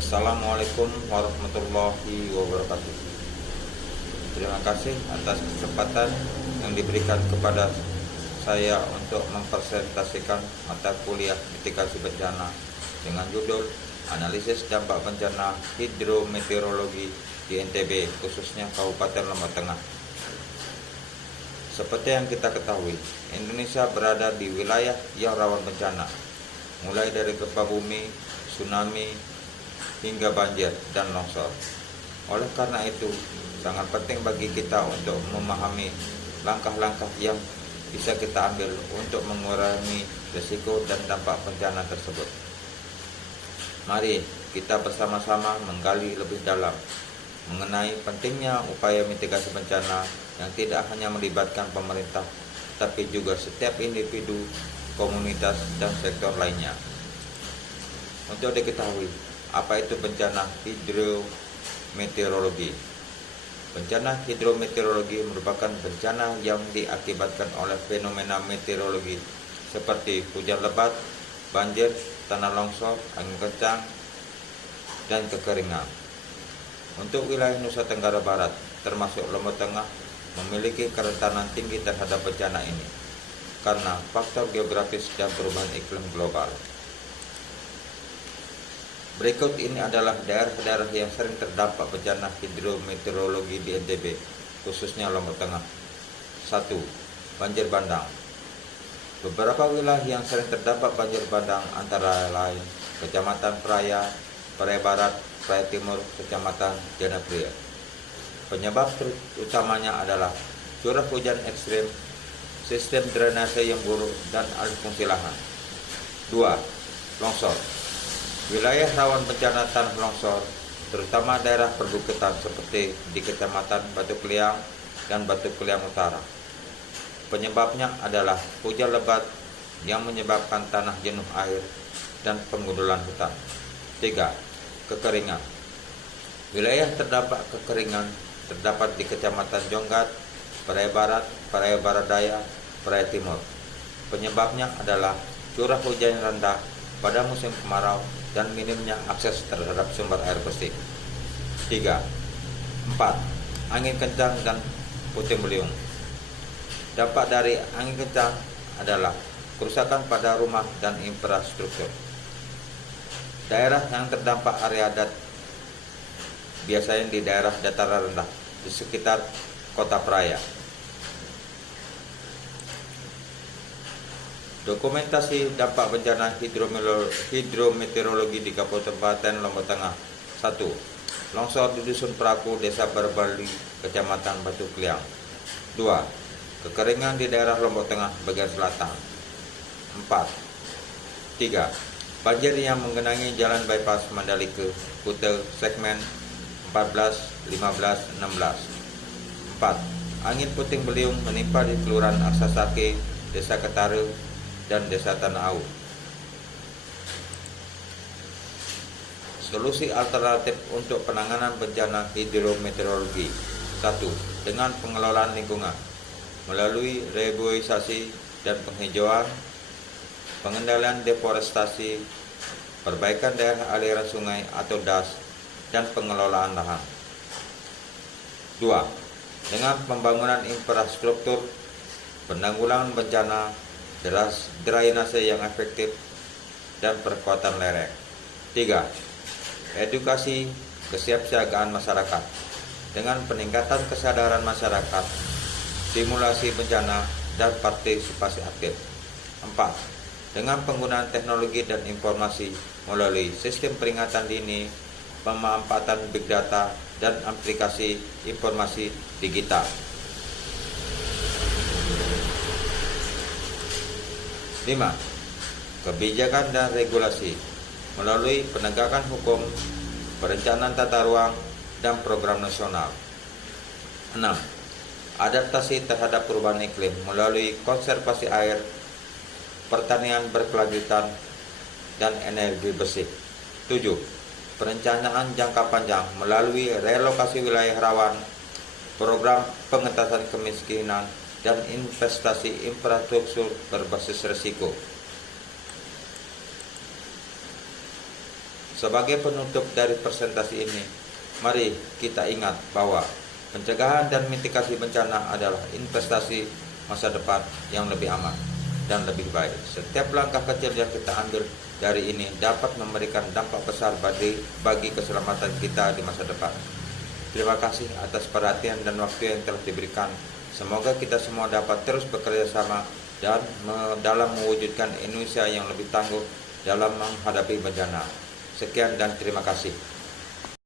Assalamualaikum warahmatullahi wabarakatuh. Terima kasih atas kesempatan yang diberikan kepada saya untuk mempresentasikan mata kuliah mitigasi bencana dengan judul Analisis Dampak Bencana Hidrometeorologi di NTB, khususnya Kabupaten Lombok Tengah. Seperti yang kita ketahui, Indonesia berada di wilayah yang rawan bencana, mulai dari gempa bumi, tsunami, hingga banjir dan longsor. Oleh karena itu, sangat penting bagi kita untuk memahami langkah-langkah yang bisa kita ambil untuk mengurangi risiko dan dampak bencana tersebut. Mari kita bersama-sama menggali lebih dalam mengenai pentingnya upaya mitigasi bencana yang tidak hanya melibatkan pemerintah, tapi juga setiap individu, komunitas, dan sektor lainnya. Untuk diketahui, apa itu bencana hidrometeorologi? Bencana hidrometeorologi merupakan bencana yang diakibatkan oleh fenomena meteorologi seperti hujan lebat, banjir, tanah longsor, angin kencang, dan kekeringan. Untuk wilayah Nusa Tenggara Barat, termasuk Lombok Tengah, memiliki kerentanan tinggi terhadap bencana ini karena faktor geografis dan perubahan iklim global. Berikut ini adalah daerah-daerah yang sering terdampak bencana hidrometeorologi di NTB, khususnya Lombok Tengah. 1. Banjir bandang. Beberapa wilayah yang sering terdampak banjir bandang antara lain Kecamatan Praia, Praia Barat, Praia Timur, Kecamatan Janapria. Penyebab utamanya adalah curah hujan ekstrim, sistem drainase yang buruk, dan alih fungsi lahan. 2. Longsor. Wilayah rawan bencana tanah longsor, terutama daerah perbukitan seperti di Kecamatan Batu Keliang dan Batu Keliang Utara. Penyebabnya adalah hujan lebat yang menyebabkan tanah jenuh air dan penggundulan hutan. 3. Kekeringan. Wilayah terdampak kekeringan terdapat di Kecamatan Jonggat, Praia Barat, Praia Barat Daya, Praia Timur. Penyebabnya adalah curah hujan yang rendah pada musim kemarau dan minimnya akses terhadap sumber air bersih. 3. 4. Angin kencang dan puting beliung. Dampak dari angin kencang adalah kerusakan pada rumah dan infrastruktur. Daerah yang terdampak area adat biasanya di daerah dataran rendah di sekitar kota Praia. Dokumentasi dampak bencana hidrometeorologi di Kabupaten Lombok Tengah. 1. Longsor di Dusun Peraku, Desa Berbali, Kecamatan Batu Keliang. 2. Kekeringan di daerah Lombok Tengah bagian selatan. 4. 3. Banjir yang menggenangi jalan bypass Mandalika, Kute, segmen 14, 15, 16. 4. Angin puting beliung menimpa di Kelurahan Aksasake, Desa Ketare, dan Desa Tanah Au. Solusi alternatif untuk penanganan bencana hidrometeorologi. 1. Dengan pengelolaan lingkungan melalui reboisasi dan penghijauan, pengendalian deforestasi, perbaikan daerah aliran sungai atau DAS, dan pengelolaan lahan. 2. Dengan pembangunan infrastruktur, penanggulangan bencana, drainase yang efektif, dan perkuatan lereng. 3. Edukasi kesiapsiagaan masyarakat dengan peningkatan kesadaran masyarakat, simulasi bencana, dan partisipasi aktif. 4. Dengan penggunaan teknologi dan informasi melalui sistem peringatan dini, pemanfaatan big data, dan aplikasi informasi digital. 5. Kebijakan dan regulasi melalui penegakan hukum, perencanaan tata ruang, dan program nasional. 6. Adaptasi terhadap perubahan iklim melalui konservasi air, pertanian berkelanjutan, dan energi bersih. 7. Perencanaan jangka panjang melalui relokasi wilayah rawan, program pengentasan kemiskinan, dan investasi infrastruktur berbasis risiko. Sebagai penutup dari presentasi ini, mari kita ingat bahwa pencegahan dan mitigasi bencana adalah investasi masa depan yang lebih aman dan lebih baik. Setiap langkah kecil yang kita ambil dari ini dapat memberikan dampak besar bagi keselamatan kita di masa depan. Terima kasih atas perhatian dan waktu yang telah diberikan. Semoga kita semua dapat terus bekerja sama dan dalam mewujudkan Indonesia yang lebih tangguh dalam menghadapi bencana. Sekian dan terima kasih.